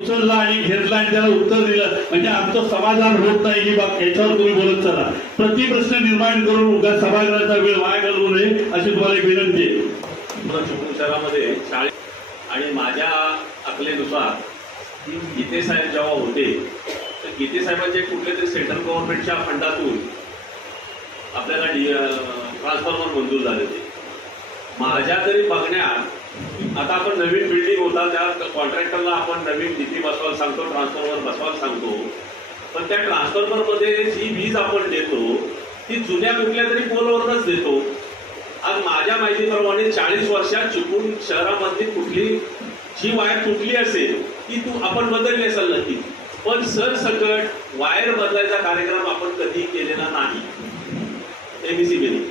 उचलला आणि घेतला आणि त्याला उत्तर दिलं म्हणजे आमचं समाधान होत नाही ही बाब याच्यावर तुम्ही बोलत चला. प्रति प्रश्न निर्माण करून उगा सभागृहाचा वेळ वाया घालवू नये अशी तुम्हाला एक विनंती आहे. चिपळूण शहरामध्ये शाळेत आणि माझ्या आकलेनुसार गीते साहेब जेव्हा होते तर गीते साहेबांचे कुठले तरी सेंट्रल गव्हर्नमेंटच्या फंडातून आपल्याला ट्रान्सफॉर्मर मंजूर झाले होते. माझ्या तरी बघण्यात आता आपण नवीन बिल्डिंग होता त्या कॉन्ट्रॅक्टरला आपण नवीन डीपी बसवायला सांगतो, ट्रान्सफॉर्मर बसवायला सांगतो, पण त्या ट्रान्सफॉर्मर मध्ये जी वीज आपण देतो ती जुन्या कुठल्या तरी पोलवरच देतो. आज माझ्या माहितीप्रमाणे 40 वर्षात चिपळूण शहरामधली कुठली जी वायर तुटली असेल ती आपण बदलली असेल नक्की, पण सरसकट वायर बदलायचा कार्यक्रम आपण कधी केलेला नाही. एमईसीबीने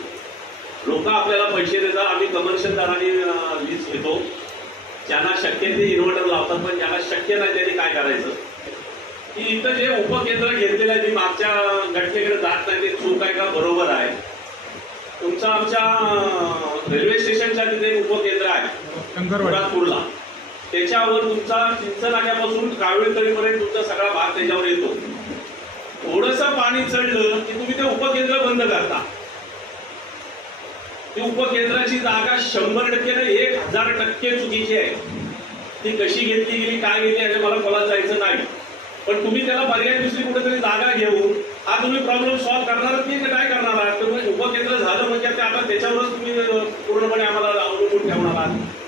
लोक आपल्याला पैसे देतात, आम्ही कमर्शियल दराने वीज घेतो. ज्यांना शक्य ते इन्व्हर्टर लावतात, पण ज्यांना शक्य नाही त्यांनी काय करायचं की इथं जे उपकेंद्र घेतलेलं आहे मी मागच्या घटनेकडे जात नाही ते चूक आहे का बरोबर आहे. तुमचं आमच्या रेल्वे स्टेशनच्या तिथे एक उपकेंद्र आहे मुरादपूरला, त्याच्यावर तुमचा चिंचनाक्यापासून कावेळतळीपर्यंत तुमचा सगळा भाग त्याच्यावर येतो. थोडस पाणी चढलं की तुम्ही ते उपकेंद्र बंद करता. ती उपकेंद्राची जागा 100% नाही 1000% चुकीची आहे. ती कशी घेतली गेली काय गेली याचे मला खोलात जायचं नाही, पण तुम्ही त्याला पर्याय दुसरी कुठेतरी जागा घेऊन हा तुम्ही प्रॉब्लेम सॉल्व्ह करणार की काय करणार आहात. उपकेंद्र झालं म्हणजे आता त्याच्यावरच तुम्ही पूर्णपणे आम्हाला अवलंबून ठेवणार आहात.